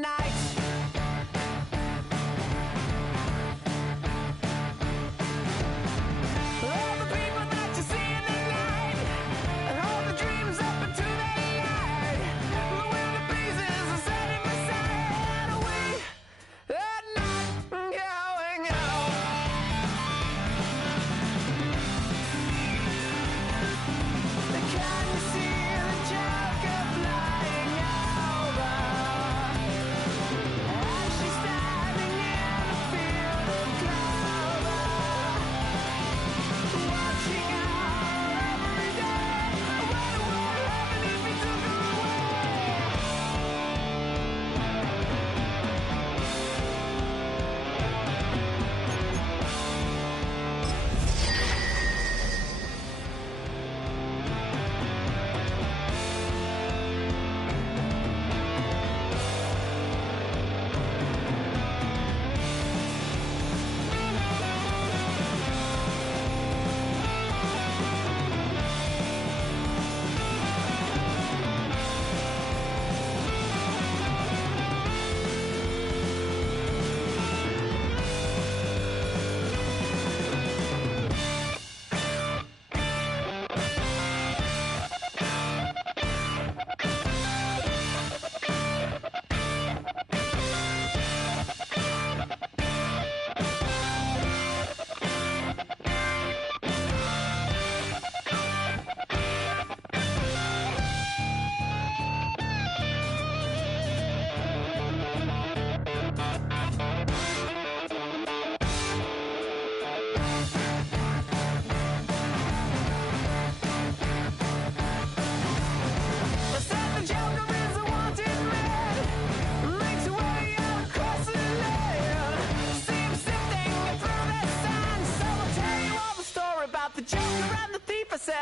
night. All the people that you see in the night, and all the dreams up into the light. The winter breezes are setting beside. We are not going out. Can you see the Joker flying over? As she's standing in a field of clover, watching out every day. What would happen if he took her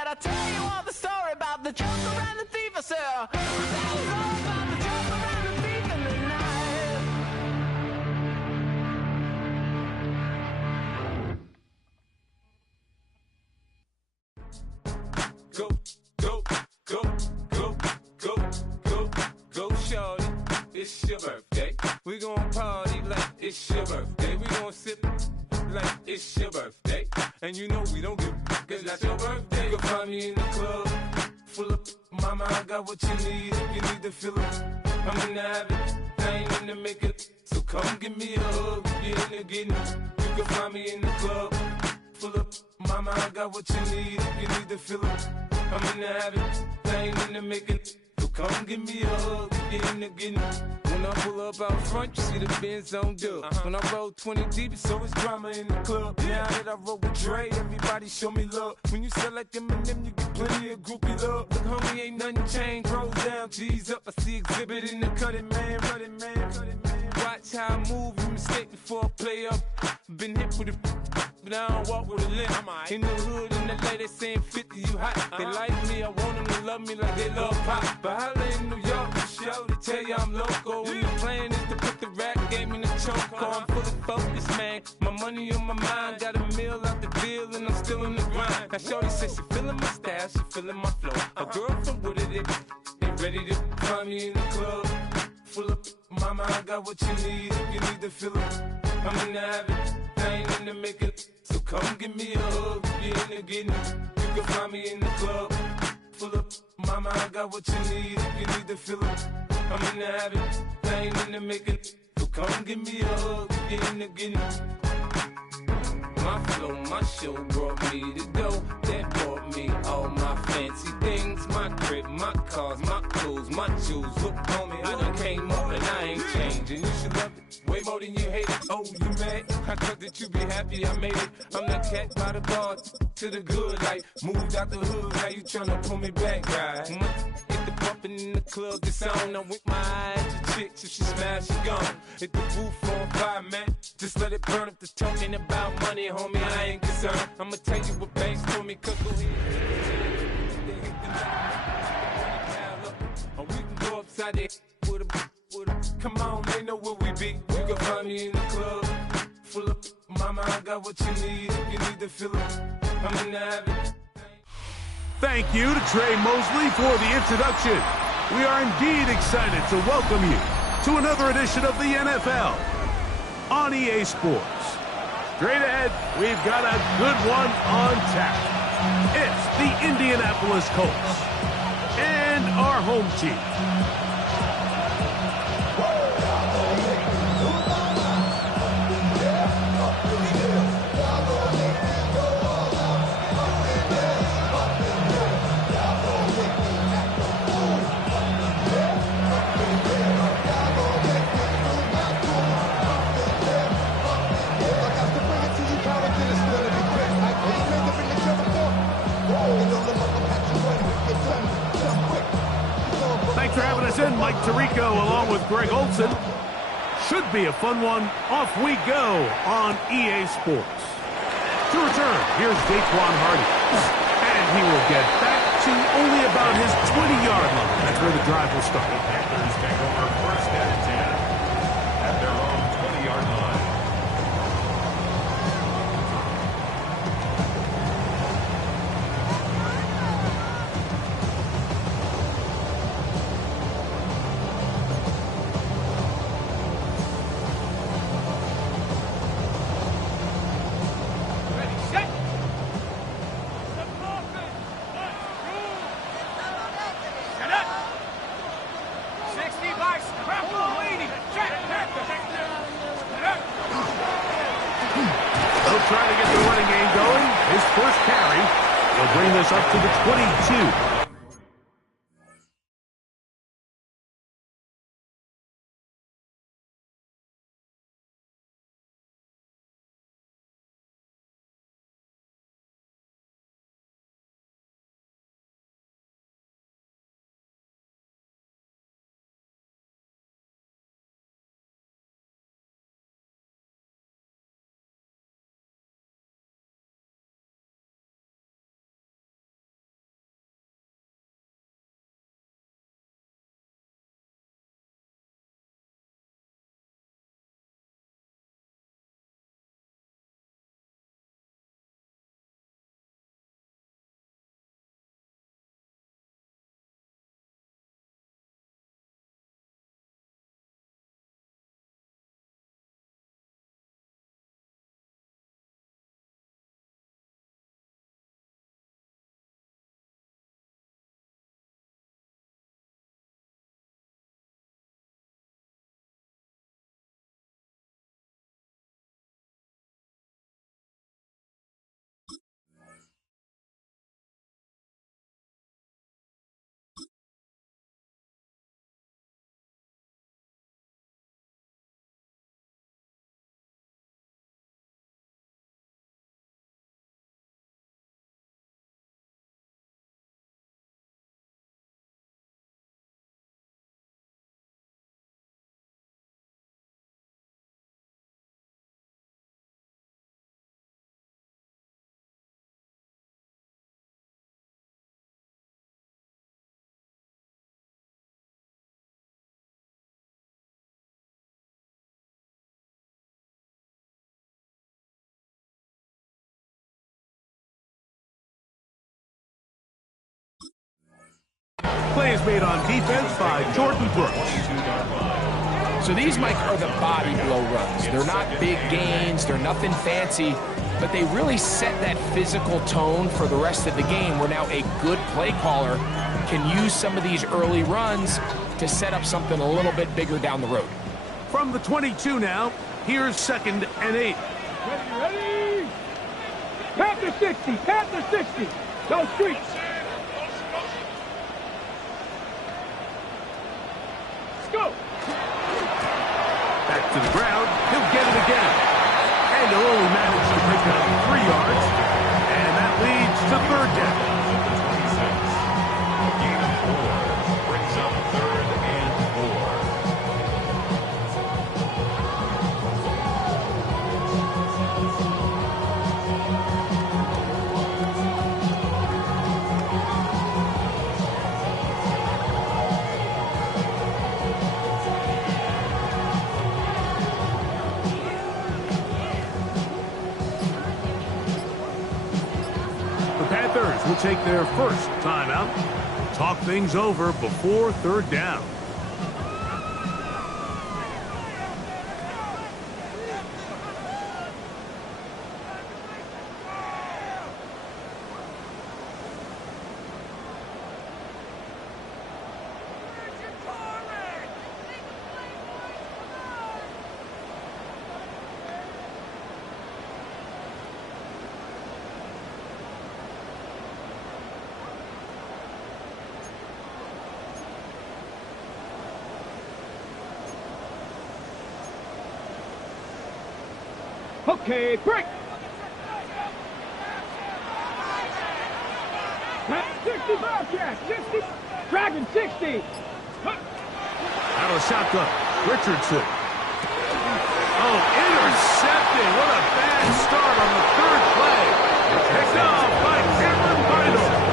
I'll tell you all the story about the Joker and the thief. I said, I'll tell you all about the Joker and the thief in the night. Go, go, go, go, go, go, go, shorty. It's your birthday. We gon' party like it's your birthday. We gon' sip like it's your birthday. And you know we don't give cause that's your birthday. You can find me in the club, full of mama, I got what you need. If you need to fill it, I'm in the habit, I ain't in the makeup. So come give me a hug, get in the getting. You can find me in the club, full of mama, I got what you need. If you need to fill it, I'm in the habit, I ain't in the making. So come give me a hug, get in the getting. When I pull up out front, you see the Benz on dub. When I roll 20 deep, it's always drama in the club. Now that I roll with Dre, everybody show me love. When you sell like them and them, you get plenty of groupie love. Look, homie, ain't nothing changed. Roll down, G's up. I see exhibit in the cutting, man. Running, man. Watch how I move, you mistake before I play up. Been hit with it, but I don't walk with a limp. In the hood, in the lady saying 50, you hot. They like me, I want them to love me like they love pop. But holla in New York, show they tell you I'm local. When the plan is to put the rap game in the choke. I'm fully focused, man. My money on my mind, got a meal out the deal, and I'm still in the grind. Now shorty says she feeling my style, she feeling my flow. A girl from Wooded, they ready to find me in the club. Full of mama, I got what you need. If you need to fill it, I'm in the habit, I ain't in the making. So come give me a hug, get in the getting. You can find me in the club, full of mama, I got what you need. If you need to fill it, I'm in the habit, I ain't in the making. So come give me a hug, get in the getting. My flow, my show brought me to go. That brought me all my fancy things. My crib, my cars, my clothes, my shoes. Look, homie, I done came up and I ain't changing. You should love it way more than you hate it. Oh, you mad? I thought that you be happy I made it. I'm that cat by the bar to the good life. Moved out the hood, now you tryna pull me back, right? Hit the bumpin' in the club, this on. I'm with my eyes to chicks. If she smash, she gone. Hit the roof on fire, man. Just let it burn. If the talking about money, homie, I ain't concerned. I'ma tell you what banks told me, cause go ahead. Or we can go upside there with a, come on, they know where we be. You can find me in the club, full of mama, I got what you need. If you need to fill it, I'm in the habit. Thank you to Trey Mosley for the introduction. We are indeed excited to welcome you to another edition of the NFL on EA Sports. Straight ahead, we've got a good one on tap. It's the Indianapolis Colts and our home team. Thanks for having us in, Mike Tirico, along with Greg Olson. Should be a fun one. Off we go on EA Sports. To return, here's Daquan Hardy. And he will get back to only about his 20-yard line. That's where the drive will start. The Panthers take over first and 10 at their own 20-yard line. Trying to get the running game going. His first carry will bring this up to the 22. Play is made on defense by Jordan Brooks. So these, Mike, are the body blow runs. They're not big gains, they're nothing fancy, but they really set that physical tone for the rest of the game where now a good play caller can use some of these early runs to set up something a little bit bigger down the road. From the 22 now, here's 2nd and 8. Ready? Panther 60, Panther 60. Go streets. Let's go. Back to the ground, he'll get it again. And he'll only manage to pick up 3 yards. And that leads to 3rd down. Gain of 4 brings up 3rd and 4. The Panthers will take their first timeout. Talk things over before 3rd down. Okay, break. 60 Bobcat, 60. Dragon, 60. Out of the shotgun. Richardson. Oh, intercepted. What a bad start on the third play. Picked off by Cameron Vidal.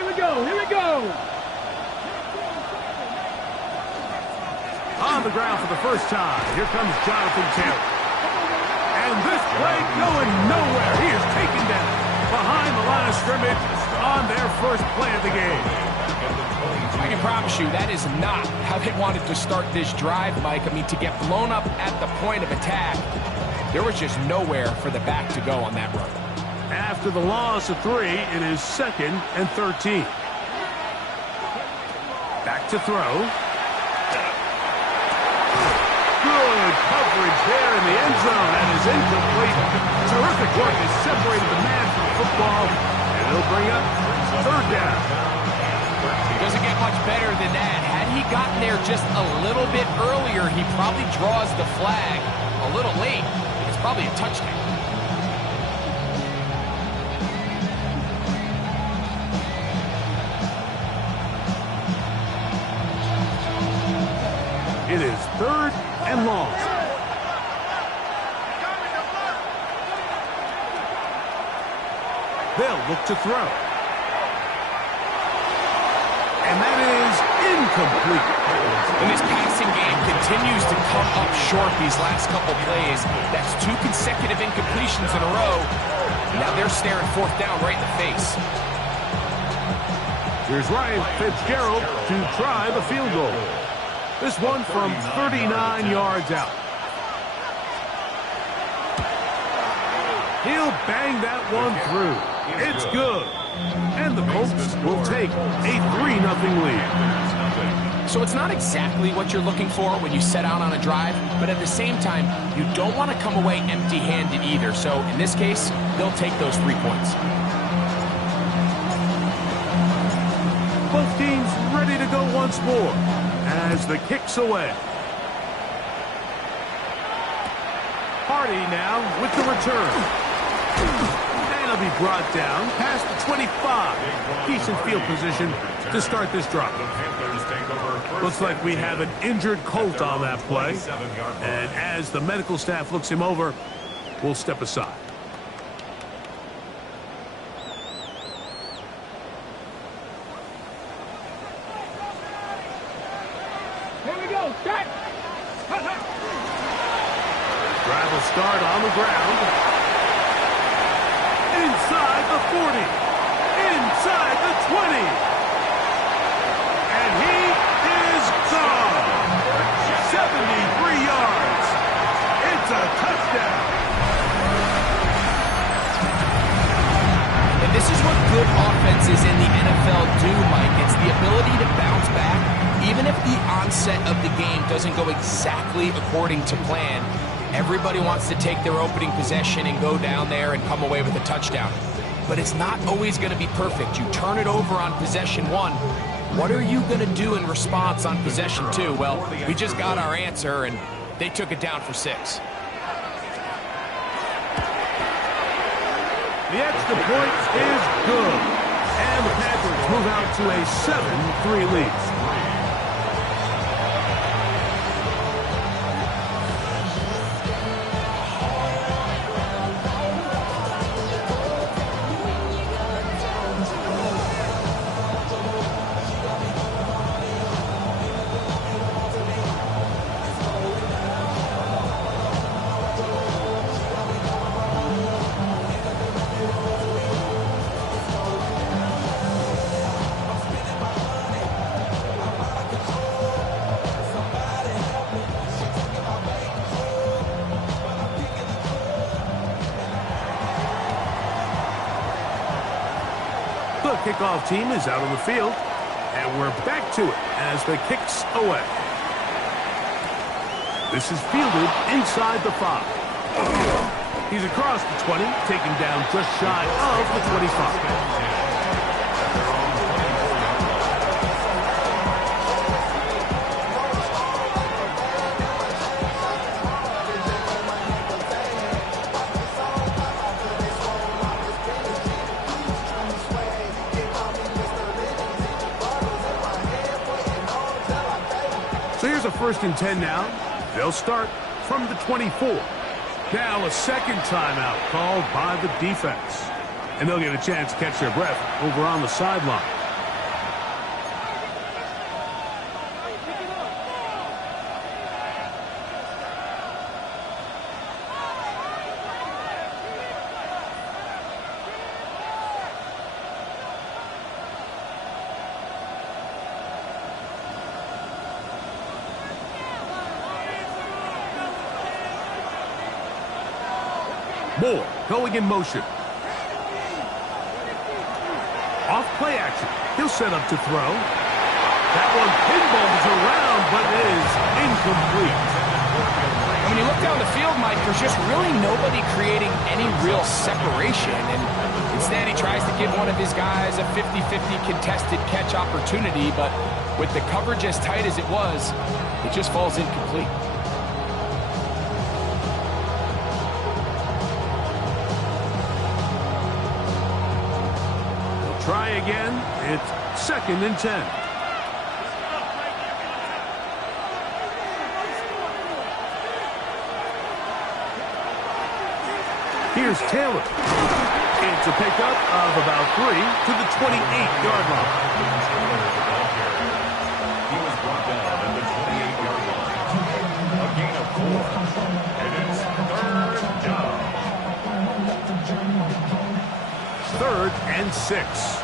Here we go. On the ground for the first time. Here comes Jonathan Taylor. And this play going nowhere. He is taken down behind the line of scrimmage on their first play of the game. I can promise you that is not how they wanted to start this drive, Mike. I mean, to get blown up at the point of attack, there was just nowhere for the back to go on that run. After the loss of 3, it is 2nd and 13. Back to throw. Good coverage there in the end zone. That is incomplete. Terrific work has separated the man from the football. And it'll bring up 3rd down. It doesn't get much better than that. Had he gotten there just a little bit earlier, he probably draws the flag a little late. It's probably a touchdown. It is 3rd and long. They'll look to throw. And that is incomplete. And this passing game continues to come up short these last couple plays. That's 2 consecutive incompletions in a row. Now they're staring 4th down right in the face. Here's Ryan Fitzgerald to try the field goal. This one from 39 yards out. He'll bang that one through. It's good. And the Colts will take a 3-0 lead. So it's not exactly what you're looking for when you set out on a drive, but at the same time, you don't want to come away empty-handed either. So in this case, they'll take those 3 points. Both teams ready to go once more as the kick's away. Hardy now with the return. And he'll be brought down past the 25. Decent field position to start this drive. Looks like we have an injured Colt on that play. And as the medical staff looks him over, we'll step aside. Here we go. Start. Drive will start on the ground. Inside the 40. Inside the 20. And he is gone. 73 yards. It's a touchdown. And this is what good offenses in the NFL do, Mike. It's the ability to bounce back, even if the onset of the game doesn't go exactly according to plan. Everybody wants to take their opening possession and go down there and come away with a touchdown. But it's not always going to be perfect. You turn it over on possession 1. What are you going to do in response on possession 2? Well, we just got our answer, and they took it down for 6. The extra point is good. And the Panthers move out to a 7-3 lead. kickoff team is out on the field. And we're back to it as the kick's away. This is fielded inside the 5. He's across the 20, taken down just shy of the 25. So here's a 1st and 10 now. They'll start from the 24. Now a second timeout called by the defense. And they'll get a chance to catch their breath over on the sideline. Moore going in motion. Off play action. He'll set up to throw. That one pinballs around, but it is incomplete. And when you look down the field, Mike, there's just really nobody creating any real separation. And instead, he tries to give one of his guys a 50-50 contested catch opportunity. But with the coverage as tight as it was, it just falls incomplete. Try again. It's 2nd and 10. Here's Taylor. It's a pickup of about 3 to the 28-yard line. He was brought down at the 28-yard line. A gain of 4. And it's 3rd down. 3rd and 6.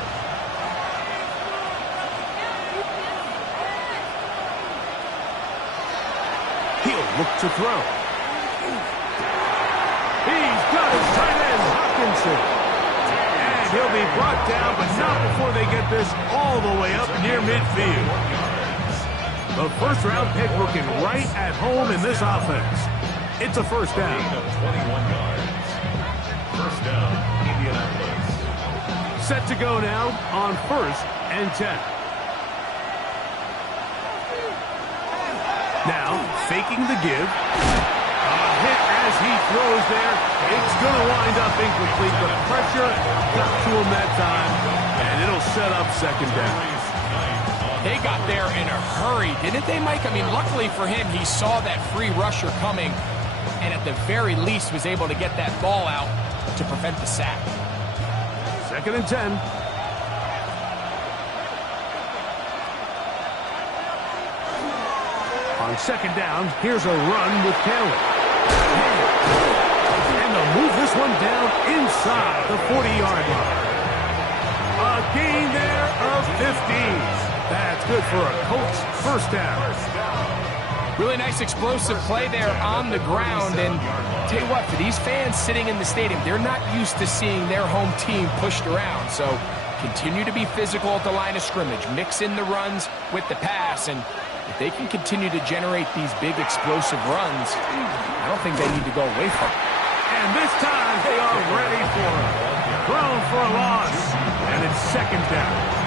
He'll look to throw. He's got his tight end, Hopkinson. And he'll be brought down, but not before they get this all the way up near midfield. The 1st-round pick looking right at home in this offense. It's a 1st down. Gain of 21 yards. 1st down, Indianapolis. Set to go now on 1st and 10. Now, faking the give. A hit as he throws there. It's going to wind up incomplete. The pressure got to him that time, and it'll set up 2nd down. They got there in a hurry, didn't they, Mike? I mean, luckily for him, he saw that free rusher coming, and at the very least was able to get that ball out to prevent the sack. 2nd and 10. On 2nd down, here's a run with Taylor. And they'll move this one down inside the 40-yard line. A gain there of 15. That's good for a Colts 1st down. Really nice explosive play there on the ground. And tell you what, for these fans sitting in the stadium, they're not used to seeing their home team pushed around. So continue to be physical at the line of scrimmage. Mix in the runs with the pass. And if they can continue to generate these big explosive runs, I don't think they need to go away from it. And this time they are ready for it. Thrown for a loss. And it's 2nd down.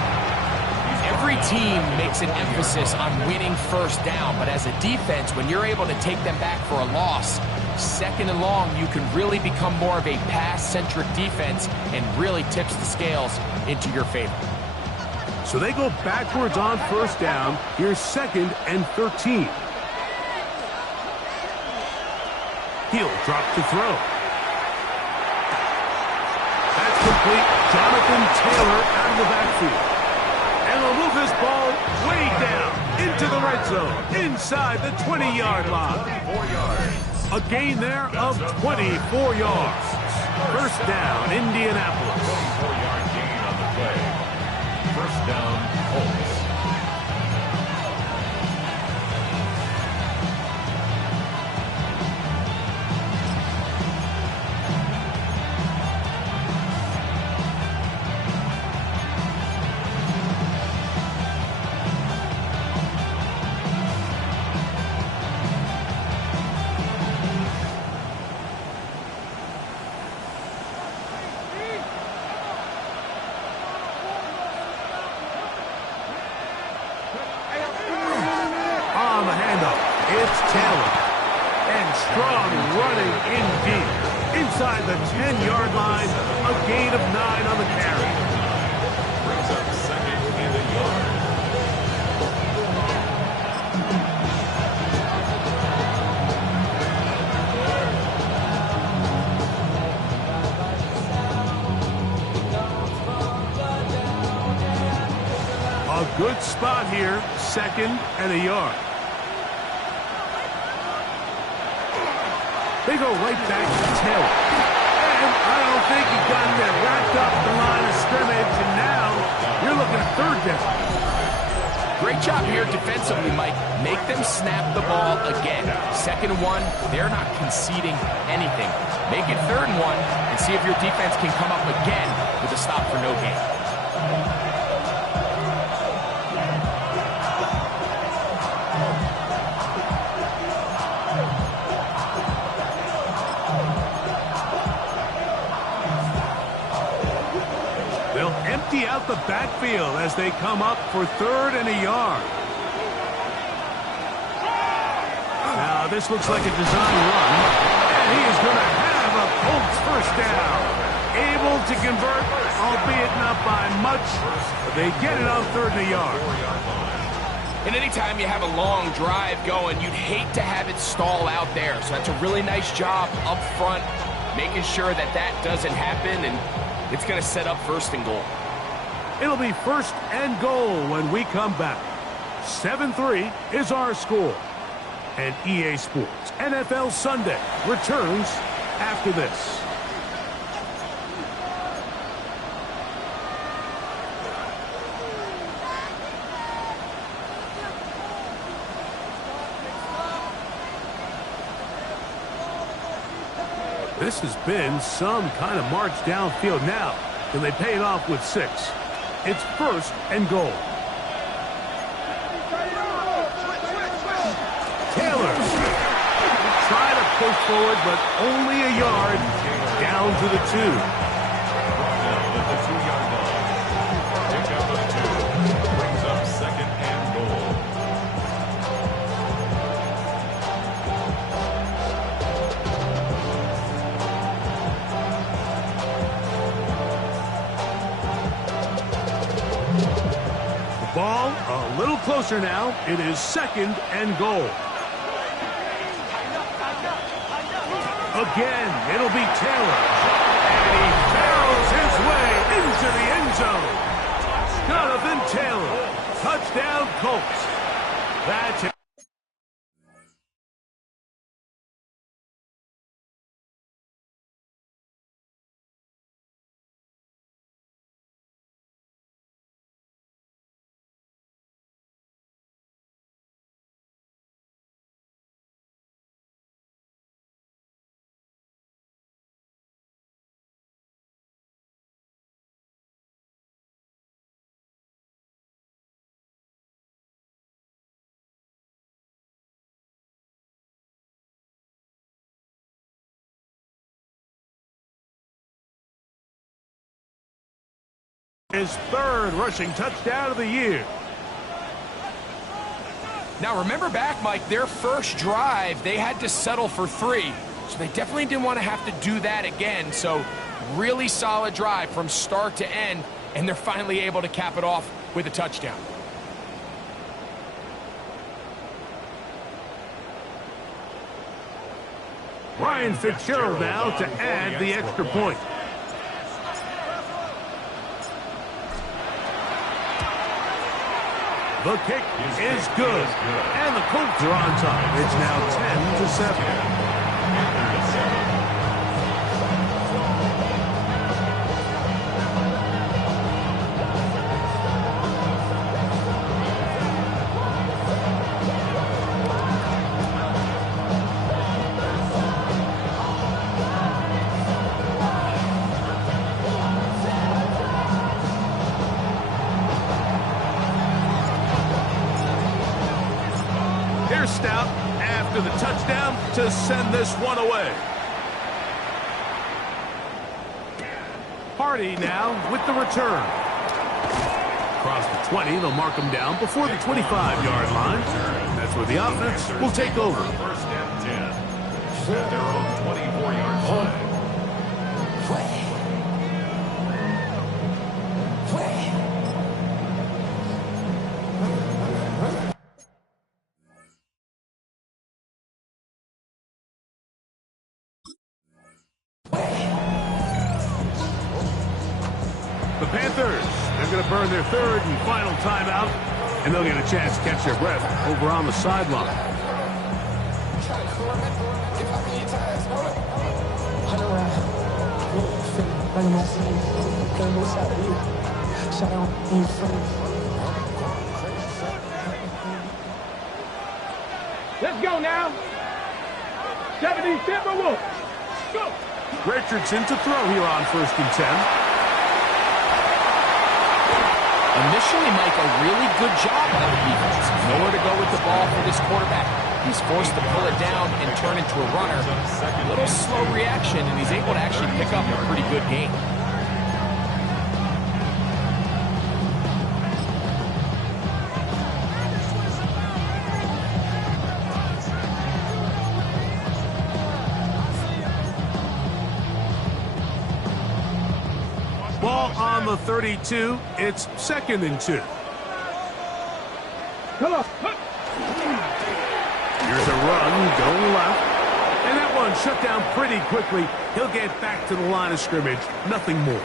Every team makes an emphasis on winning 1st down, but as a defense, when you're able to take them back for a loss, 2nd and long, you can really become more of a pass-centric defense and really tips the scales into your favor. So they go backwards on 1st down. Here's 2nd and 13. He'll drop to throw. That's complete. Jonathan Taylor out of the backfield. And they'll move this ball way down into the red zone, inside the 20-yard line. 4 yards. A gain there of 24 yards. 1st down, Indianapolis. 24-yard gain on the play. 1st down, Colts. handoff. It's Taylor. And strong running indeed. Inside the 10-yard line, a gain of 9 on the carry. Brings up second and a yard. A good spot here, second and a yard. They go right back to Taylor. And I don't think he got that wrapped up the line of scrimmage, and now you're looking at third down. Great job here defensively, Mike. Make them snap the ball again. 2nd and 1, they're not conceding anything. Make it 3rd and 1 and see if your defense can come up again with a stop for no gain. Empty out the backfield as they come up for 3rd and a yard. Now this looks like a design run, and he is going to have a Colts first down. Able to convert, albeit not by much, but they get it on 3rd and a yard. And anytime you have a long drive going, you'd hate to have it stall out there. So that's a really nice job up front, making sure that that doesn't happen, and it's going to set up 1st and goal. It'll be 1st and goal when we come back. 7-3 is our score. And EA Sports NFL Sunday returns after this. This has been some kind of march downfield now. Can they pay it off with 6? It's 1st and goal. Taylor. Try to push forward, but only a yard. Down to the 2. Down at the 2-yard line. Pick up of 2. Brings up 2nd and goal. Ball a little closer now. It is 2nd and goal. Again, it'll be Taylor. And he barrels his way into the end zone. Jonathan Taylor. Touchdown, Colts. That's it. His 3rd rushing touchdown of the year. Now remember back, Mike, their first drive, they had to settle for 3. So they definitely didn't want to have to do that again. So really solid drive from start to end, and they're finally able to cap it off with a touchdown. Ryan Fitzgerald now to add the extra point. The kick is good, and the Colts are on top. It's now 10-7. Stout after the touchdown to send this one away. Hardy now with the return. Across the 20, they'll mark him down before the 25-yard line. That's for the offense will take over. First and 10 at their own 24-yard line. The Panthers, they're going to burn their third and final timeout, and they'll get a chance to catch their breath over on the sideline. Let's go now. 70 Timberwolves. Go. Richardson to throw here on 1st and 10. Initially, Mike, a really good job by the defense. Nowhere to go with the ball for this quarterback. He's forced to pull it down and turn into a runner. A little slow reaction, and he's able to actually pick up a pretty good game. Ball on the 32. It's 2nd and 2. Come on. Here's a run going left. And that one shut down pretty quickly. He'll get back to the line of scrimmage. Nothing more.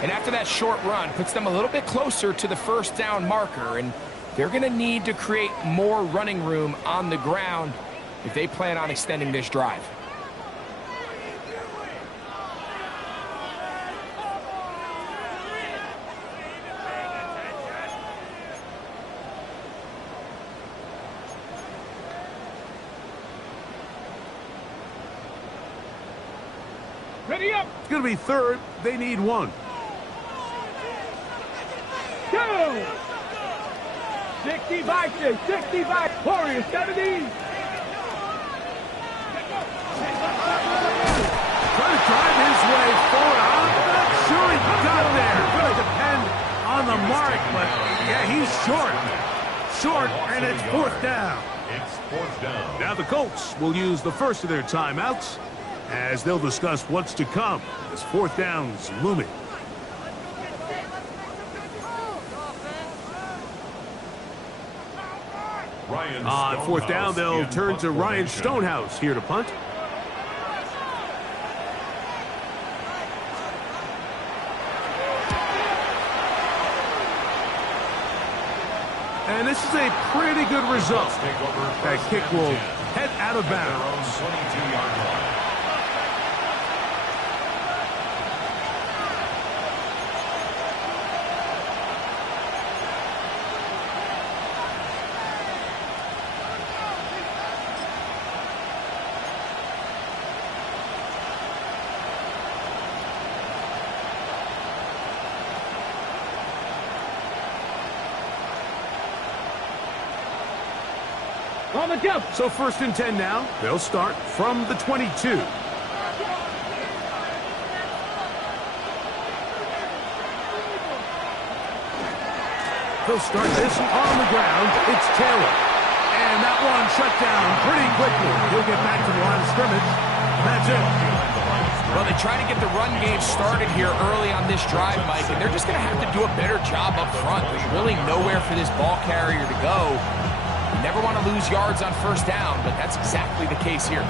And after that short run, puts them a little bit closer to the 1st down marker. And they're going to need to create more running room on the ground if they plan on extending this drive. Ready up. It's going to be 3rd. They need 1. Go. 65, 65. Warriors, 70. Trying to drive his way forward. I'm not sure he got there. Going to depend on the mark, but yeah, he's short. Short, and it's 4th down. It's 4th down. Now the Colts will use the first of their timeouts as they'll discuss what's to come as 4th down's looming. On 4th down, they'll turn to Ryan Stonehouse here to punt. And this is a pretty good result. That kick will head out of bounds. 22-yard line. On the jump. So 1st and 10 now. They'll start from the 22. They'll start this on the ground. It's Taylor. And that one shut down pretty quickly. He'll get back to the line of scrimmage. That's it. Well, they try to get the run game started here early on this drive, Mike, and they're just going to have to do a better job up front. There's really nowhere for this ball carrier to go. You never want to lose yards on 1st down, but that's exactly the case here.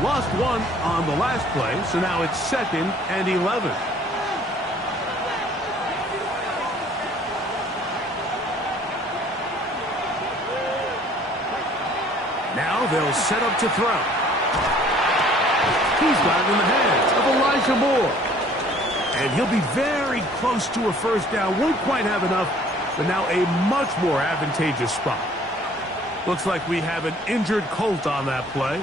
Lost 1 on the last play, so now it's 2nd and 11. Now they'll set up to throw. He's got it in the hands of Elijah Moore. And he'll be very close to a 1st down. Won't quite have enough, but now a much more advantageous spot. Looks like we have an injured Colt on that play.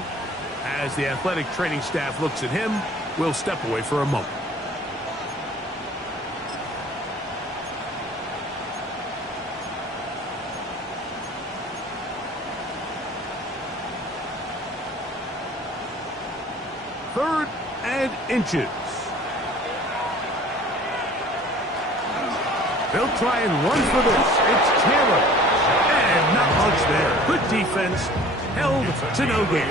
As the athletic training staff looks at him, we'll step away for a moment. Third and inches. They'll try and run for this. It's Taylor. And not much there. Good defense. Held to no gain.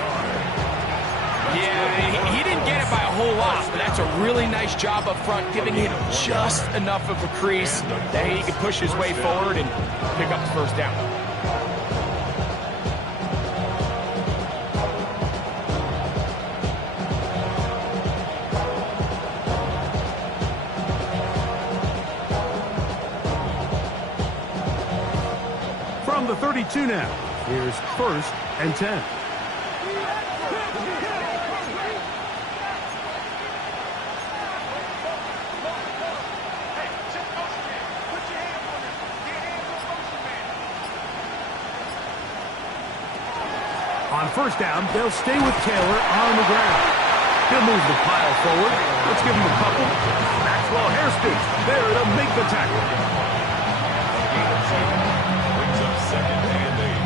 Yeah, he didn't get it by a whole lot, but that's a really nice job up front, giving him just enough of a crease that he can push his way forward and pick up the first down. From the 32 now, here's 1st and 10. On 1st down, they'll stay with Taylor on the ground. He'll move the pile forward. Let's give him a couple. Maxwell Hairston there to make the tackle. Brings up 2nd and 8.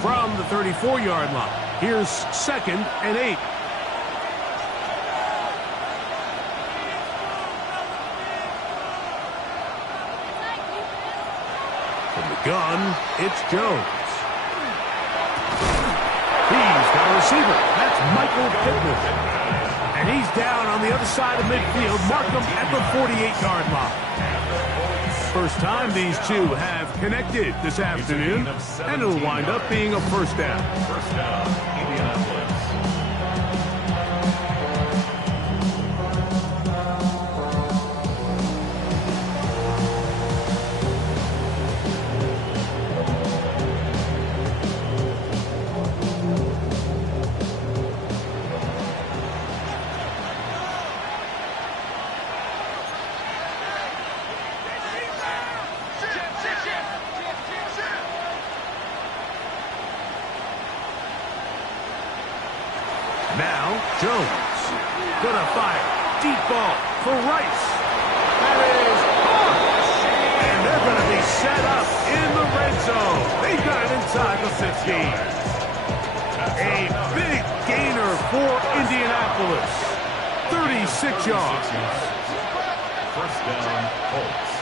From the 34-yard line, here's 2nd and 8. From the gun, it's Jones. He's got a receiver. That's Michael Pittman. And he's down on the other side of midfield. Mark him at the 48-yard line. First time these two have connected this afternoon, and it'll wind up being a 1st down. 1st down, Indianapolis. Now, Jones. Gonna fire. Deep ball for Rice. That is caught. And they're gonna be set up in the red zone. They got it inside the 15. A big gainer for Indianapolis. 36 yards. 1st down, Colts.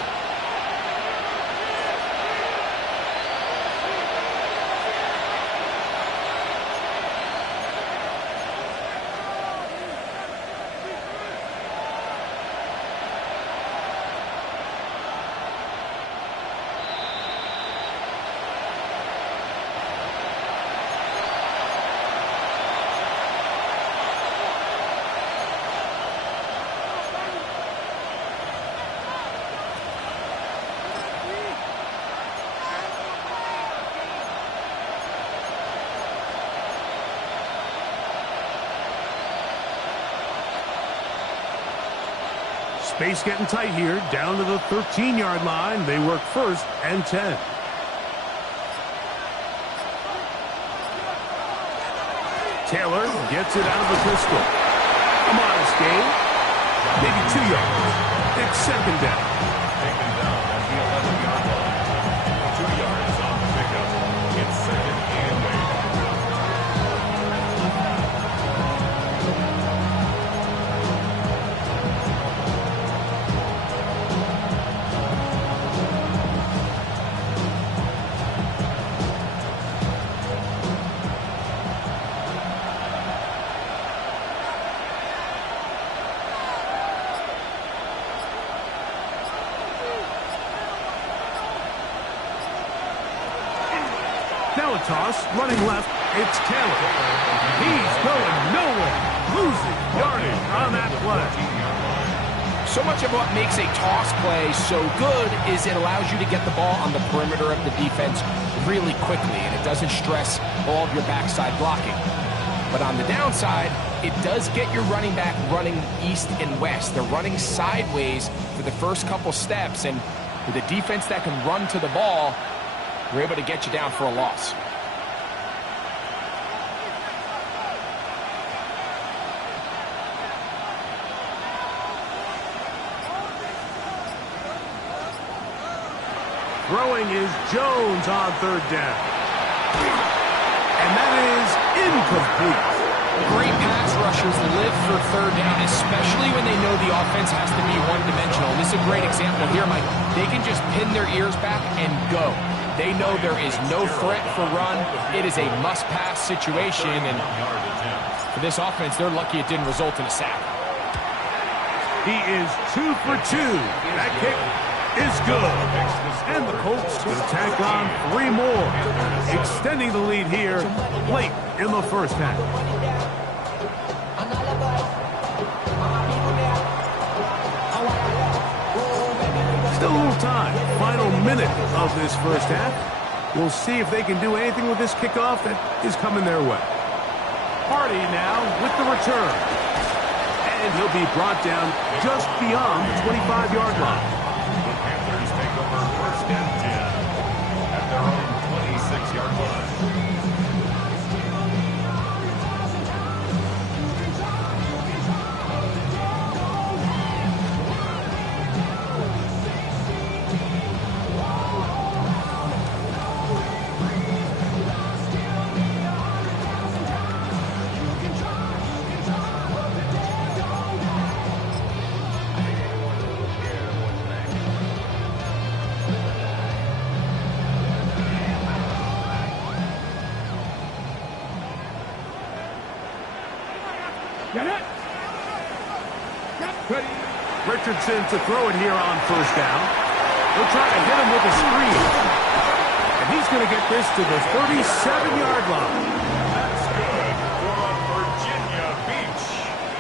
Space getting tight here, down to the 13-yard line. They work 1st and 10. Taylor gets it out of the pistol. A modest gain, maybe 2 yards. It's 2nd down. Taken down at the 11-yard line. 2 yards on the pickup. It's 2nd and 8. Now a toss, running left, it's Taylor. He's going nowhere, losing yardage on that play. So much of what makes a toss play so good is it allows you to get the ball on the perimeter of the defense really quickly, and it doesn't stress all of your backside blocking. But on the downside, it does get your running back running east and west. They're running sideways for the first couple steps, and with a defense that can run to the ball, we're able to get you down for a loss. Throwing is Jones on third down. And that is incomplete. Great pass rushers live for third down, especially when they know the offense has to be one-dimensional. This is a great example here, Mike. They can just pin their ears back and go. They know there is no threat for run. It is a must-pass situation, and for this offense, they're lucky it didn't result in a sack. He is 2 for 2. That kick is good. And the Colts will tack on 3 more, extending the lead here late in the first half. Still a little time. Final minute of this first half. We'll see if they can do anything with this kickoff that is coming their way. Hardy now with the return. And he'll be brought down just beyond the 25-yard line. The Panthers take over first and 10 at their own 26-yard line. Get it. Ready. Richardson to throw it here on first down. They'll try to hit him with a screen. And he's going to get this to the 37-yard line. That's good for Virginia Beach.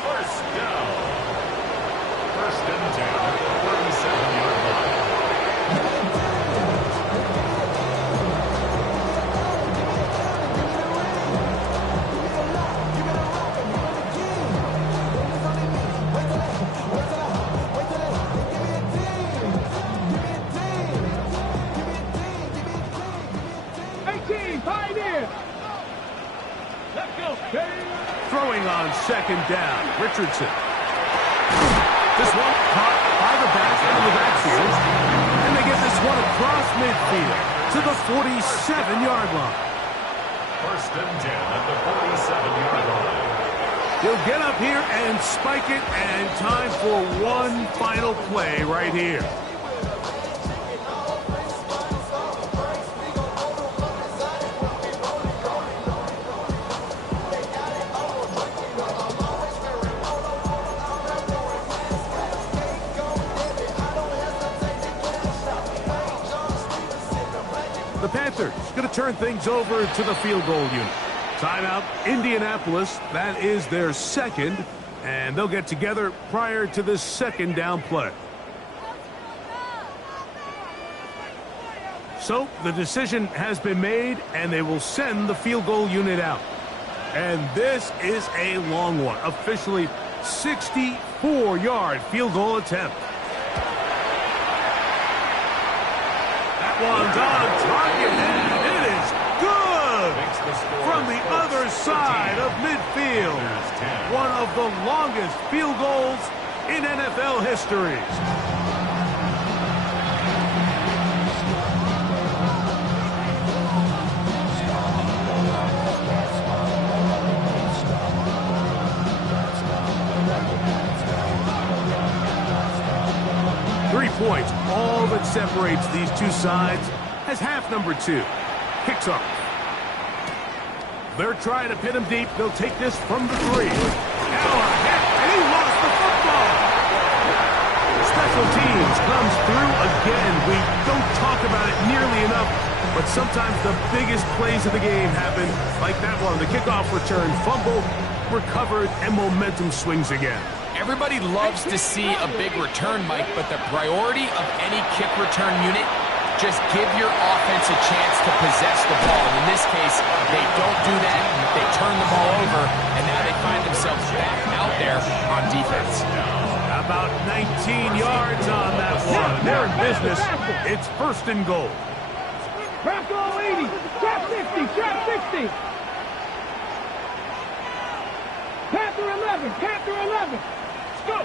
First down. First and 10 at the 37-yard line. Throwing on second down, Richardson. This one caught by the back in the backfield. And they get this one across midfield to the 47-yard line. First and 10 at the 47-yard line. He'll get up here and spike it, and time for one final play right here. The Panthers going to turn things over to the field goal unit. Timeout, Indianapolis. That is their second, and they'll get together prior to this second down play. So the decision has been made, and they will send the field goal unit out. And this is a long one, officially 64-yard field goal attempt. One's on target, and it is good from the other side of midfield. One of the longest field goals in NFL history. Points, all that separates these two sides, as half number 2 kicks off. They're trying to pin him deep. They'll take this from the 3. Now a hit, and he lost the football. Special teams comes through again. We don't talk about it nearly enough, but sometimes the biggest plays of the game happen, like that one. The kickoff return, fumble, recovered, and momentum swings again. Everybody loves to see a big return, Mike, but the priority of any kick return unit, just give your offense a chance to possess the ball. In this case, they don't do that. They turn the ball over, and now they find themselves back out there on defense. About 19 yards on that one. They're in business. It's first and goal. Trap goal 80. Trap 60. Trap 60. Panther 11. Panther 11. Go.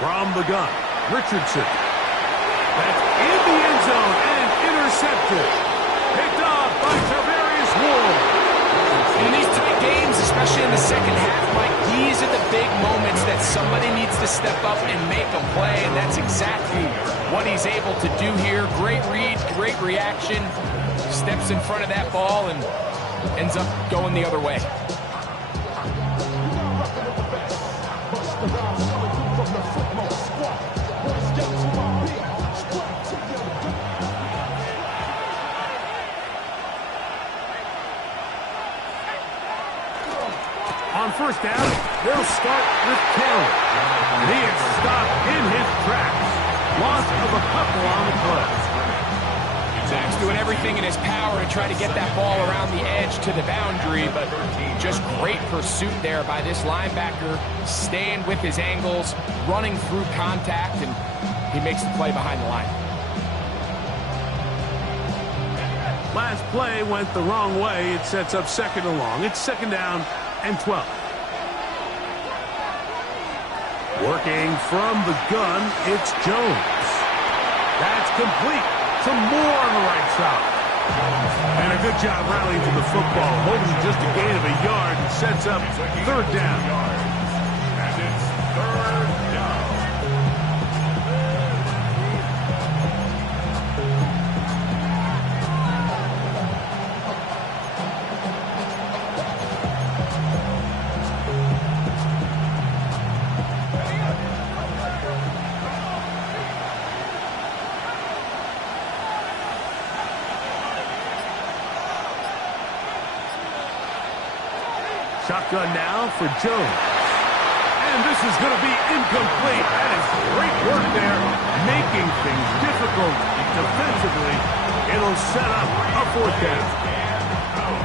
From the gun, Richardson. That's in the end zone and intercepted. Picked off by Tarvarius Ward. In these tight games, especially in the second half, Mike, these are the big moments that somebody needs to step up and make a play, and that's exactly what he's able to do here. Great read, great reaction, steps in front of that ball and ends up going the other way. On first down, they'll start with Taylor. And he is stopped in his tracks. Loss of a couple on the play. Zach's doing everything in his power to try to get that ball around the edge to the boundary, but just great pursuit there by this linebacker, staying with his angles, running through contact, and he makes the play behind the line. Last play went the wrong way. It sets up second and long. It's second down and 12. Working from the gun, it's Jones. That's complete. Some more on the right side. And a good job rallying to the football. Holding just a gain of a yard and sets up third down. And it's third down. Shotgun now for Jones. And this is going to be incomplete. That is great work there, making things difficult defensively. It'll set up a fourth down.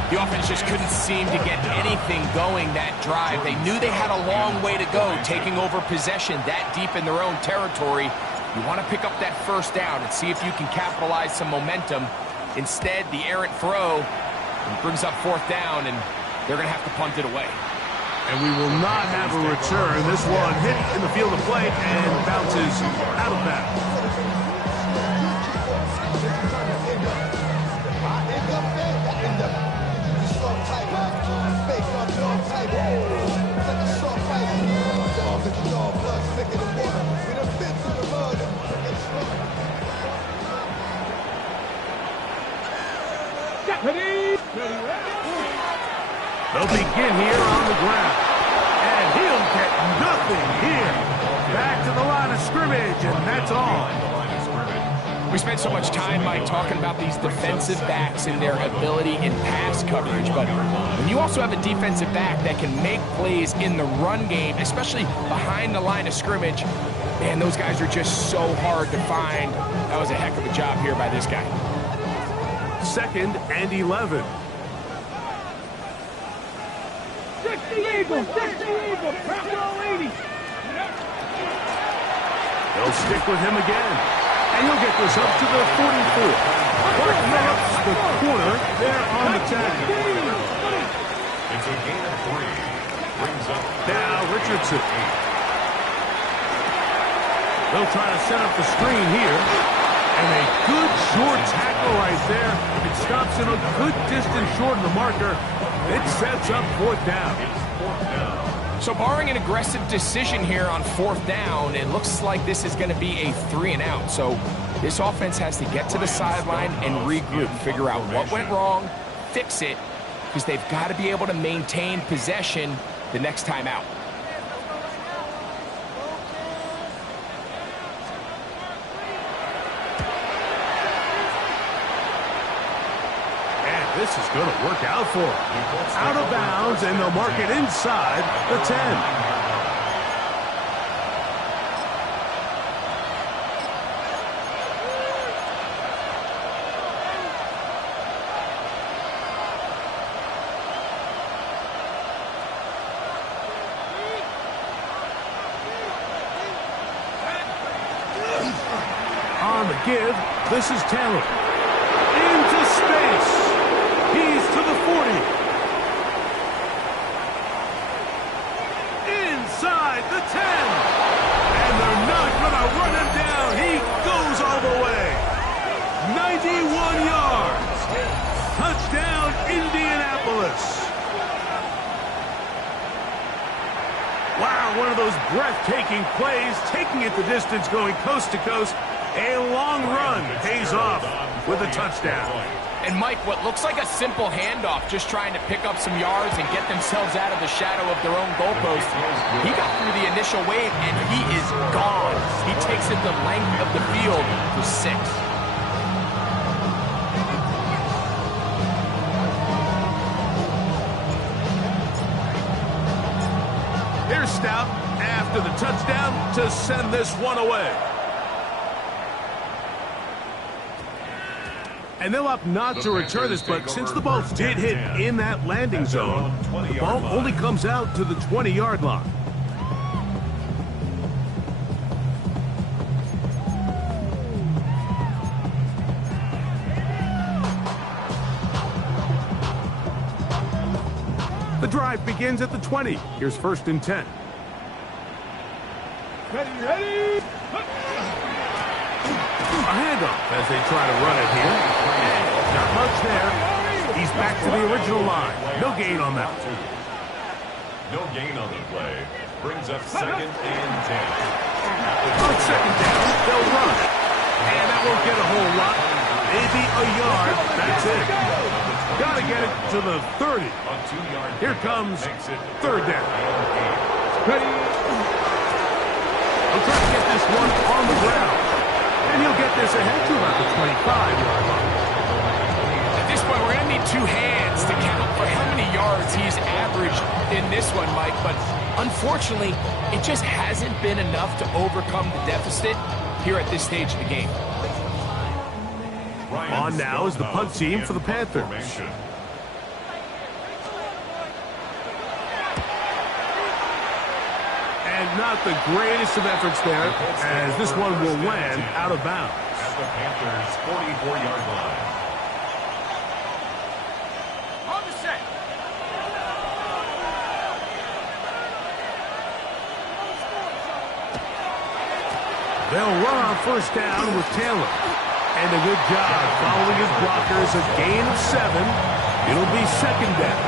The offense just couldn't seem to get anything going that drive. They knew they had a long way to go, taking over possession that deep in their own territory. You want to pick up that first down and see if you can capitalize some momentum. Instead, the errant throw brings up fourth down, and they're going to have to punt it away. And we will not have a return. This one hit in the field of play and bounces out of bounds. They'll begin here on the ground. And he'll get nothing here. Back to the line of scrimmage, and that's all. We spent so much time, Mike, talking about these defensive backs and their ability in pass coverage, but when you also have a defensive back that can make plays in the run game, especially behind the line of scrimmage, man, those guys are just so hard to find. That was a heck of a job here by this guy. Second and 11. 60 Eagles, 60 Eagles, Bravo 80. They'll stick with him again. And he'll get this up to the 44. Clark Phillips, the corner, there on the tackle. It's a gain of 3. Brings up Now Richardson. They'll try to set up the screen here. And a good short tackle right there. It stops him a good distance short of the marker. It sets up fourth down. So barring an aggressive decision here on fourth down, it looks like this is going to be a 3-and-out. So this offense has to get to the sideline and regroup, figure out what went wrong, fix it, because they've got to be able to maintain possession the next time out. This is going to work out for him. Out of bounds, and they'll mark it inside the 10. On the give, this is Taylor. Into space. He's to the 40. Inside the 10. And they're not going to run him down. He goes all the way. 91 one of those breathtaking plays, taking it the distance, going coast to coast. A long run pays off with a touchdown. And Mike, what looks like a simple handoff, just trying to pick up some yards and get themselves out of the shadow of their own goalpost. He got through the initial wave, and he is gone. He takes it the length of the field for 6. Here's Stout after the touchdown to send this one away. And they'll opt not to return this, but since the ball did hit in that landing zone, the ball only comes out to the 20-yard line. The drive begins at the 20. Here's 1st and 10. Ready. A handoff as they try to run it here. Not much there. He's back to the original line. No gain on that. No gain on the play. Brings up 2nd and 10. On 2nd down, they'll run. And that won't get a whole lot. Maybe a yard. That's it. Got to get it to the 30. Here comes 3rd down. Ready. He'll try to get this one on the ground. And he'll get this ahead to about the 25-yard line. At this point, we're going to need 2 hands to count for how many yards he's averaged in this one, Mike. But unfortunately, it just hasn't been enough to overcome the deficit here at this stage of the game. On now is the punt team for the Panthers. And not the greatest of efforts there, as this one will land out of bounds. At the Panthers' 44-yard line. On the set. They'll run on 1st down with Taylor. And a good job following his blockers, a gain of 7. It'll be 2nd down.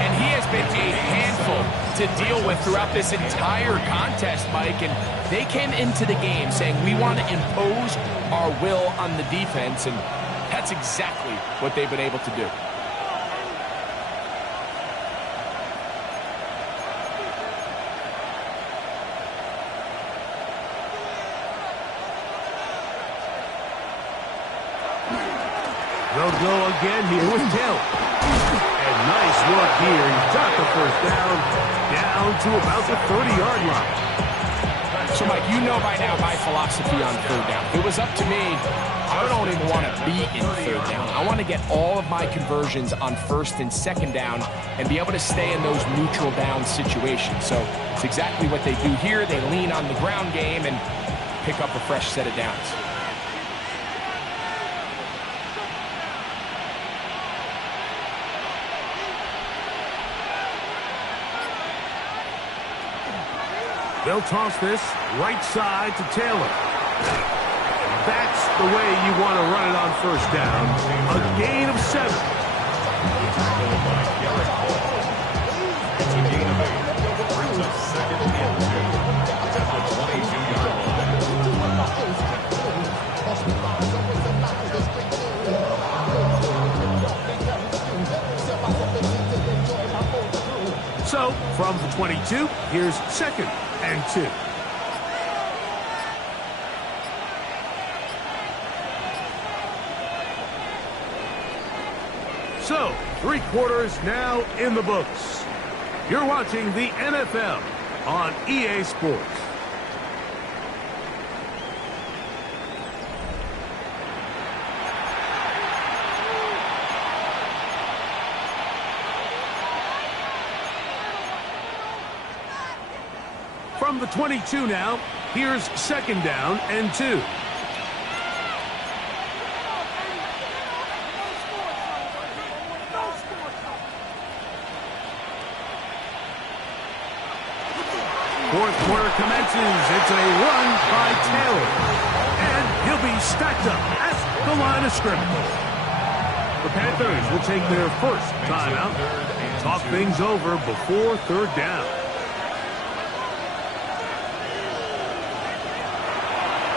And he has been a handful to deal with throughout this entire contest, Mike. And they came into the game saying, we want to impose our will on the defense. And that's exactly what they've been able to do. They'll go again here with Taylor. And nice work here. He's got the 1st down to about the 30-yard line. So, Mike, you know by now my philosophy on 3rd down. If it was up to me, I don't even want to be in 3rd down. I want to get all of my conversions on 1st and 2nd down and be able to stay in those neutral down situations. So it's exactly what they do here. They lean on the ground game and pick up a fresh set of downs. They'll toss this right side to Taylor. That's the way you want to run it on 1st down. A gain of 7. It's a gain of 8. Brings up 2nd and 2 at the 22-yard line. So, from the 22, here's 2nd and 2. So, 3 quarters now in the books. You're watching the NFL on EA Sports. From the 22 now, here's 2nd down and 2. Fourth quarter commences. It's a run by Taylor. And he'll be stacked up at the line of scrimmage. The Panthers will take their 1st timeout. Talk things over before 3rd down.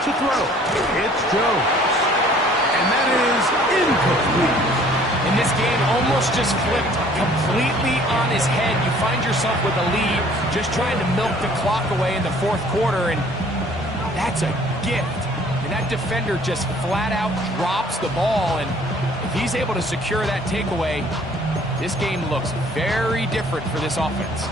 To throw, it's Jones. And that is incomplete. And this game almost just flipped completely on his head. You find yourself with a lead, just trying to milk the clock away in the fourth quarter, and that's a gift. And that defender just flat out drops the ball, and if he's able to secure that takeaway, this game looks very different for this offense.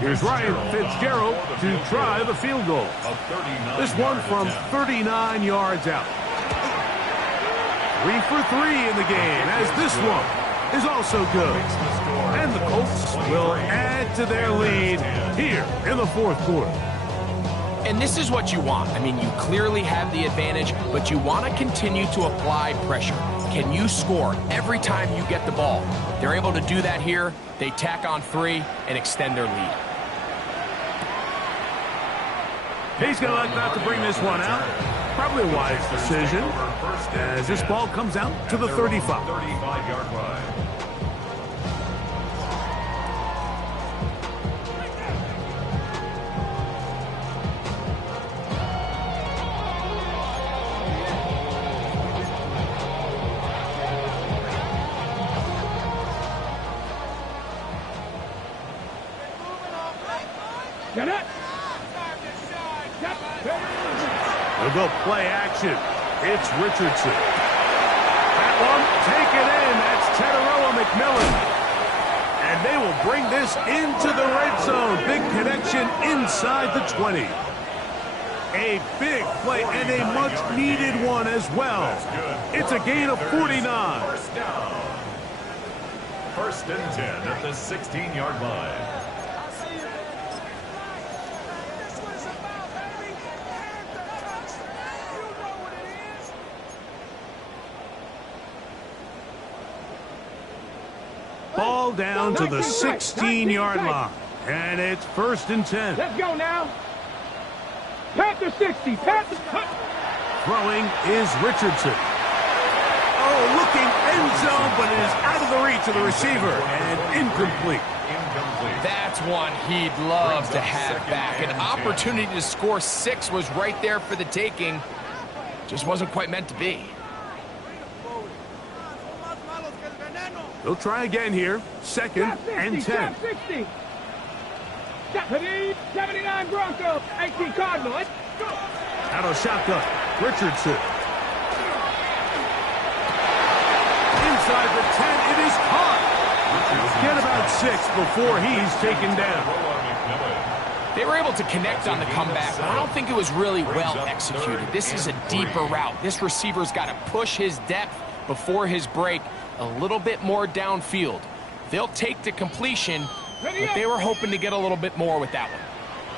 Here's Ryan Fitzgerald to try the field goal. This one from 39 yards out. 3 for 3 in the game, as this one is also good. And the Colts will add to their lead here in the fourth quarter. And this is what you want. I mean, you clearly have the advantage, but you want to continue to apply pressure. Can you score every time you get the ball? They're able to do that here. They tack on 3 and extend their lead. He's going to like not to bring this one out. Probably a wise decision, as this ball comes out to the 35. 35-yard line. Get it. They'll go play action. It's Richardson. That one, take it in. That's Teteroa McMillan. And they will bring this into the red zone. Big connection inside the 20. A big play and a much-needed one as well. It's a gain of 49. First down. First and 10 at the 16-yard line. Ball down to the 16-yard line. And it's first and 10. Let's go now. Panther 60. Panther. Throwing is Richardson. Oh, looking end zone, but it is out of the reach of the receiver. And incomplete. That's one he'd love to have back. An opportunity to score 6 was right there for the taking. Just wasn't quite meant to be. They'll try again here. Second and 10. 60. 79 Broncos. 18 Cardinals. Out of shotgun. Richardson. Inside the 10. It is caught. Get about 6 before he's taken down. They were able to connect on the comeback, but I don't think it was really well executed. This is a deeper route. This receiver's got to push his depth before his break a little bit more downfield. They'll take the completion, but they were hoping to get a little bit more with that one.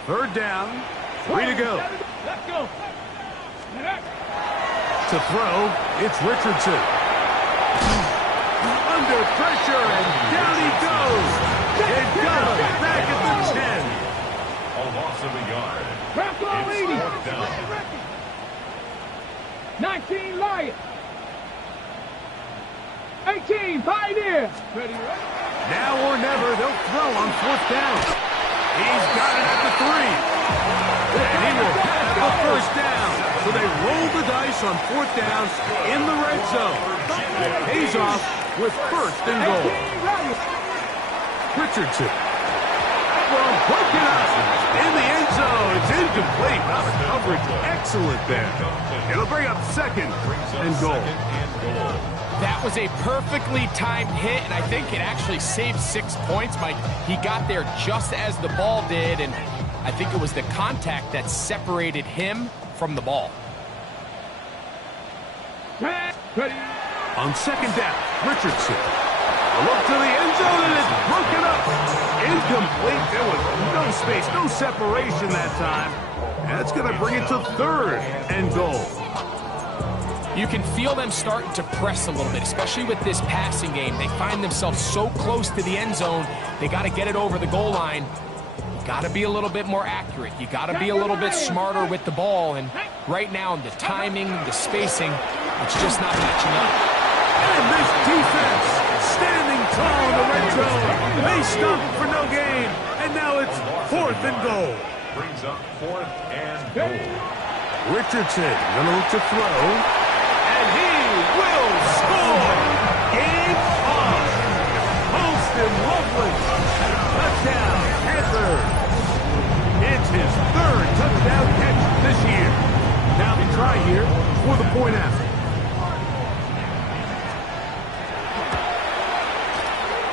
Third down. 3 to go. Let's go. To throw, it's Richardson. Under pressure, and down he goes. It got him back at the 10. A loss of a yard. Bronco It's 80. fourth down. 19 Lions. 18 Pioneer. Ready? Now or never, they'll throw on fourth down. He's got it at the 3. And he will have the first down. So they roll the dice on fourth down in the red zone. Pays off with first and goal. Richardson. Well, broken up in the end zone. It's incomplete. Not a coverage. Excellent there. It'll bring up second and goal. That was a perfectly timed hit, and I think it actually saved 6 points, Mike. He got there just as the ball did, and I think it was the contact that separated him from the ball. On second down, Richardson. A look to the end zone, and it's broken up. Incomplete. There was no space, no separation that time. That's going to bring it to third and goal. You can feel them starting to press a little bit, especially with this passing game. They find themselves so close to the end zone, they got to get it over the goal line. You got to be a little bit more accurate. You got to be a little bit smarter with the ball. And right now, the timing, the spacing, it's just not matching up. And this defense standing tall in the red zone. They stop for no gain. And And now it's 4th and goal. Brings up 4th and goal. Richardson gonna look to throw. And he will score. Game on. Holston Lovely. Touchdown, Panthers. It's his 3rd touchdown catch this year. Now the try here for the point after.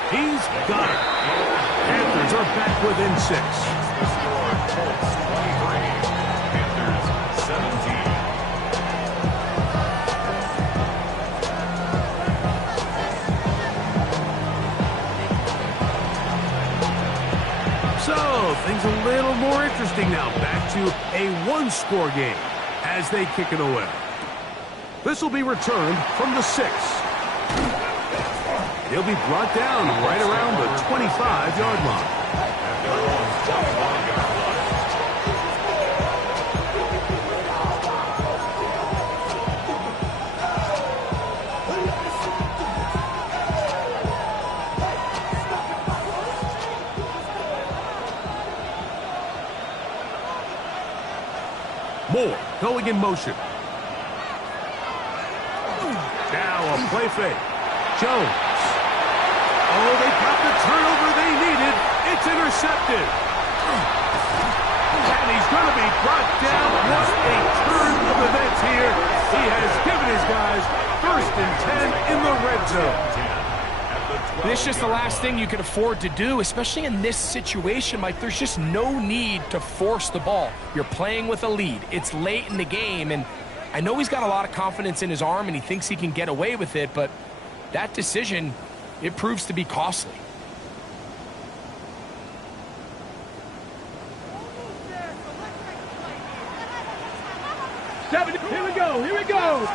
He's got it. Panthers are back within 6. The score, Colts 23, Panthers 17. So, things a little more interesting now. Back to a 1-score game as they kick it away. This will be returned from the 6. He'll be brought down right around the 25-yard line. Moore going in motion. Now a play fake. Jones. Oh, they got the turnover they needed. It's intercepted. And he's going to be brought down. What a turn of events here. He has given his guys 1st and 10 in the red zone. This is just the last thing you can afford to do, especially in this situation, Mike. There's just no need to force the ball. You're playing with a lead. It's late in the game, and I know he's got a lot of confidence in his arm, and he thinks he can get away with it, but that decision, it proves to be costly. Here we go. Here we go.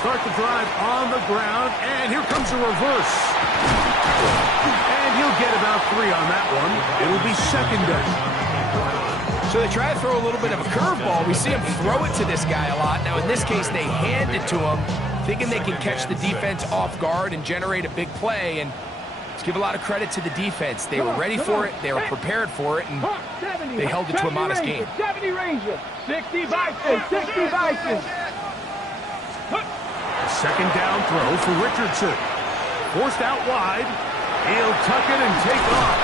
Start the drive on the ground, and here comes a reverse. And he'll get about 3 on that one. It'll be 2nd down. So they try to throw a little bit of a curveball. We see him throw it to this guy a lot. Now, in this case, they hand it to him, thinking they can catch the defense off guard and generate a big play. And let's give a lot of credit to the defense. They were ready for it. They were prepared for it, and they held it to a modest game. 70 Ranger. 60 Bison. 60 Bison. 2nd down throw for Richardson. Forced out wide. He'll tuck it and take off.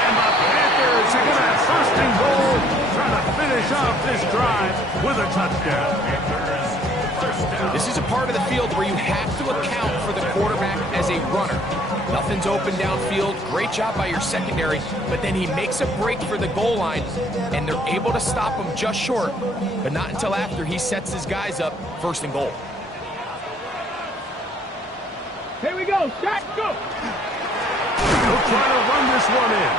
And the Panthers are going to have 1st and goal, trying to finish off this drive with a touchdown. This is a part of the field where you have to account for the quarterback as a runner. Nothing's open downfield. Great job by your secondary, but then he makes a break for the goal line, and they're able to stop him just short, but not until after he sets his guys up 1st and goal. Here we go. Shot, go. He'll try to run this one in.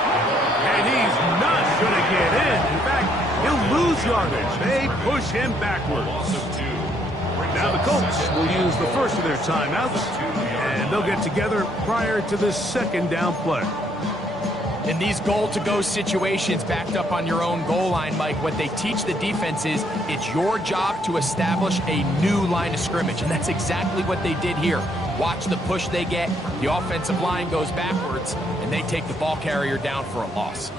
And he's not going to get in. In fact, he'll lose yardage. They push him backwards. Now the Colts will use the first of their timeouts, and they'll get together prior to this 2nd down play. In these goal-to-go situations backed up on your own goal line, Mike, what they teach the defense is it's your job to establish a new line of scrimmage, and that's exactly what they did here. Watch the push they get. The offensive line goes backwards, and they take the ball carrier down for a loss.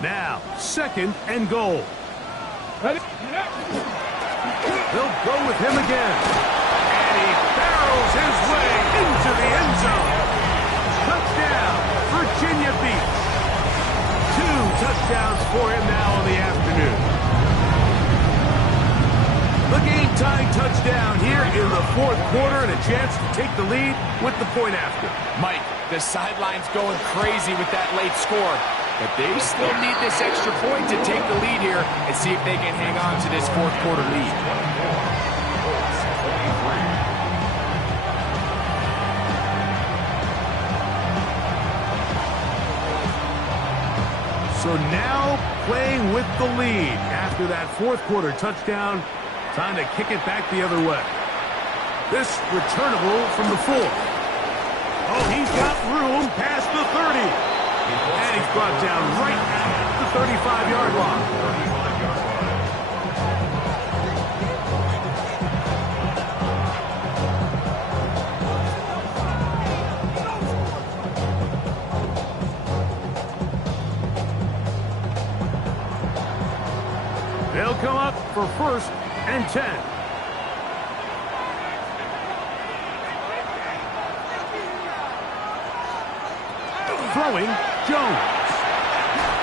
Now, 2nd and goal. Ready? They'll go with him again. And he barrels his way into the end zone. Touchdown, Virginia Beach. 2 touchdowns for him now on the afternoon. The game-tying touchdown here in the 4th quarter, and a chance to take the lead with the point after. Mike, the sideline's going crazy with that late score, but they still need this extra point to take the lead here and see if they can hang on to this 4th quarter lead. So now playing with the lead after that 4th quarter touchdown. Time to kick it back the other way. This returnable from the 4th. Oh, he's got room past the 30. And he's brought down right at the 35-yard line. They'll come up for 1st and 10. Throwing, Jones.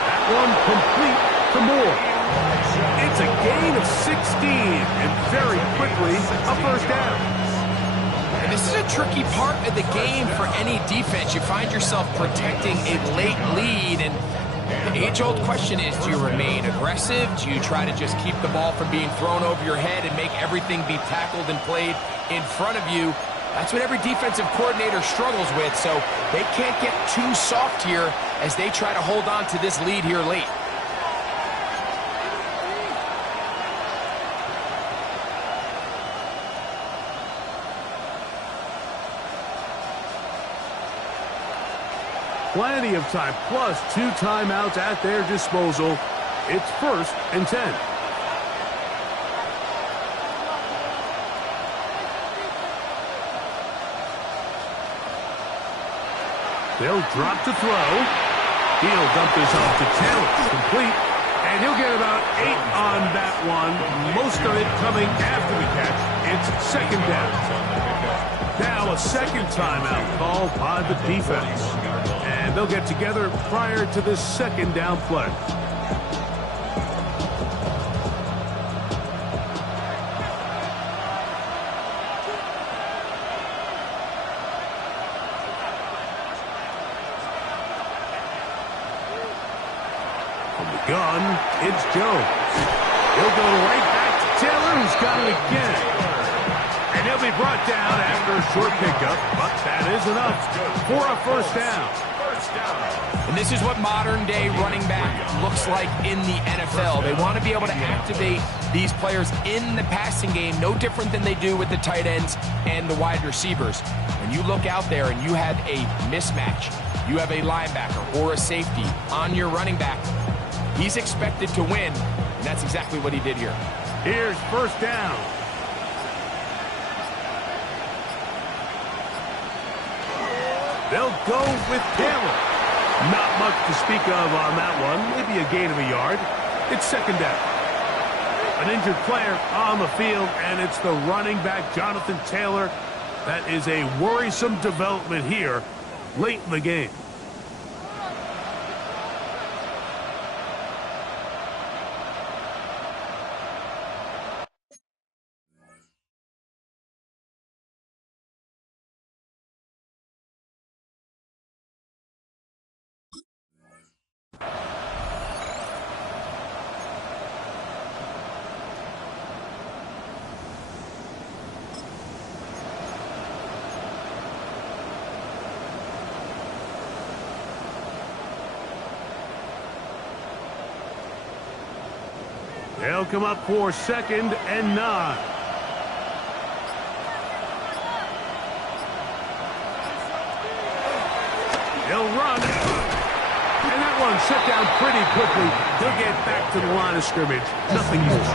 That one complete to Moore. It's a gain of 16, and very quickly a 1st down. And this is a tricky part of the game for any defense. You find yourself protecting a late lead, and the age-old question is, do you remain aggressive? Do you try to just keep the ball from being thrown over your head and make everything be tackled and played in front of you? That's what every defensive coordinator struggles with, so they can't get too soft here as they try to hold on to this lead here late. Plenty of time, plus 2 timeouts at their disposal. It's 1st and 10. They'll drop to throw. He'll dump this off to Taylor. Complete. And he'll get about 8 on that one. Most of it coming after the catch. It's 2nd down. Now a 2nd timeout called by the defense. And they'll get together prior to this 2nd down play. Gun, it's Jones. He'll go right back to Taylor, who's got it again. And he'll be brought down after a short pickup, but that is enough for a 1st down. And this is what modern-day running back looks like in the NFL. They want to be able to activate these players in the passing game, no different than they do with the tight ends and the wide receivers. When you look out there and you have a mismatch, you have a linebacker or a safety on your running back, he's expected to win, and that's exactly what he did here. Here's 1st down. They'll go with Taylor. Not much to speak of on that one. Maybe a gain of a yard. It's 2nd down. An injured player on the field, and it's the running back, Jonathan Taylor. That is a worrisome development here late in the game. They'll come up for 2nd and 9. He'll run. And that one shut down pretty quickly. He'll get back to the line of scrimmage. Nothing used.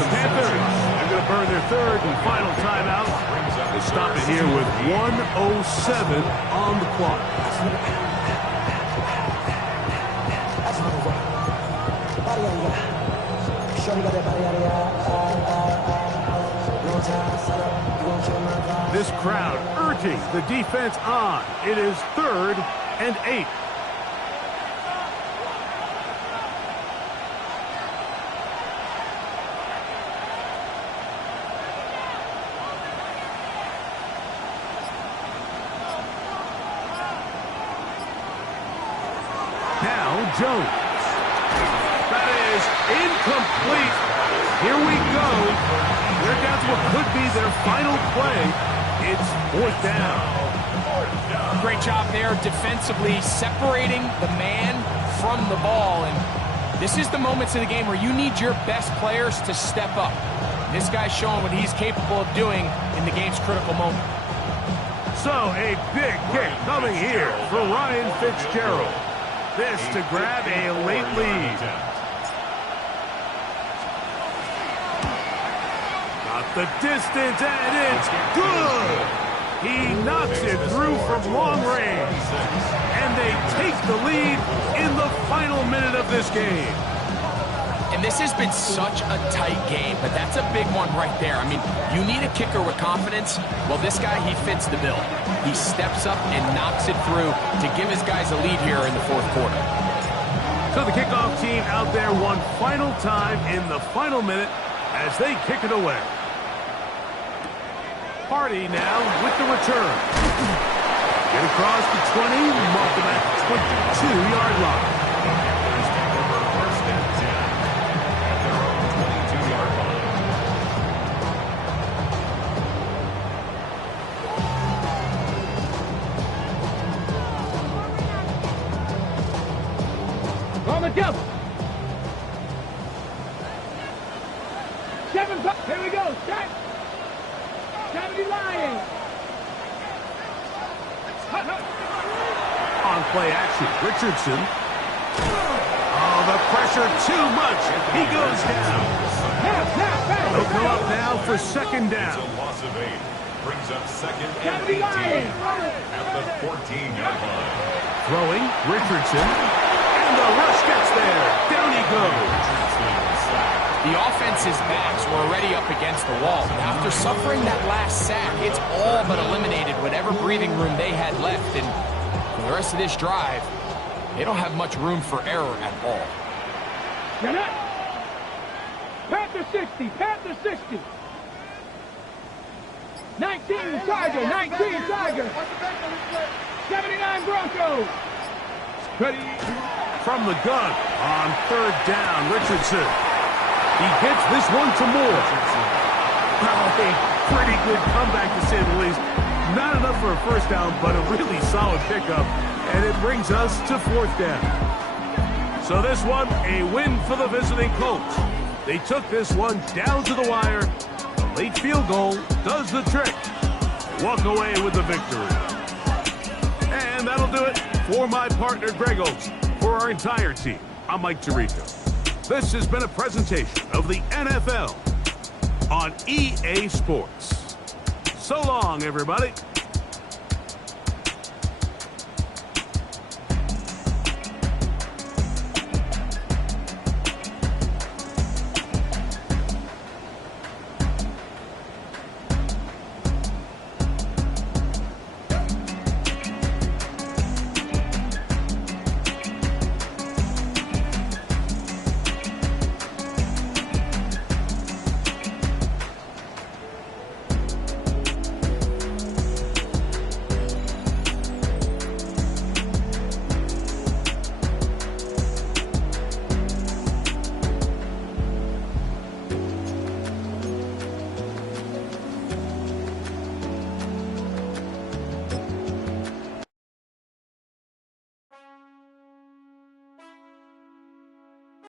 The Panthers are going to burn their 3rd and final timeout. They stop it here with 1:07 on the clock. This crowd urging the defense on. It is 3rd and 8. Now Jones. That is incomplete. Here we go. They're down to what could be their final play. It's 4th down. Great job there defensively, separating the man from the ball. And this is the moments in the game where you need your best players to step up. This guy's showing what he's capable of doing in the game's critical moment. So a big kick coming here for Ryan Fitzgerald. This to grab a late lead. The distance, and it's good. He knocks it through from long range. And they take the lead in the final minute of this game. And this has been such a tight game, but that's a big one right there. I mean, you need a kicker with confidence. Well, this guy, he fits the bill. He steps up and knocks it through to give his guys a lead here in the fourth quarter. So the kickoff team out there one final time in the final minute as they kick it away. Hardy now with the return. Get across the 20, mark them at the 22-yard line. First and 10 at their own 22-yard line. On the double. 7 puck. Here we go. Set. 70 Lions. On play action, Richardson. Oh, the pressure too much. He goes down. They'll come up now for second down. It's a loss of 8. Brings up second and 70 18 Lions. at the 14-yard line. Throwing, Richardson. And the rush gets there. Down he goes. The offense's backs were already up against the wall. And after suffering that last sack, it's all but eliminated whatever breathing room they had left. And for the rest of this drive, they don't have much room for error at all. Panther 60. Panther 60. 19 Tiger. 19 Tiger. 79 Broncos. Ready from the gun on third down, Richardson. He gets this one to Moore. Oh, a pretty good comeback, to say the least. Not enough for a first down, but a really solid pickup. And it brings us to fourth down. So this one, a win for the visiting Colts. They took this one down to the wire. The late field goal does the trick. They walk away with the victory. And that'll do it for my partner, Greg Olson. For our entire team, I'm Mike Tirico. This has been a presentation of the NFL on EA Sports. So long, everybody.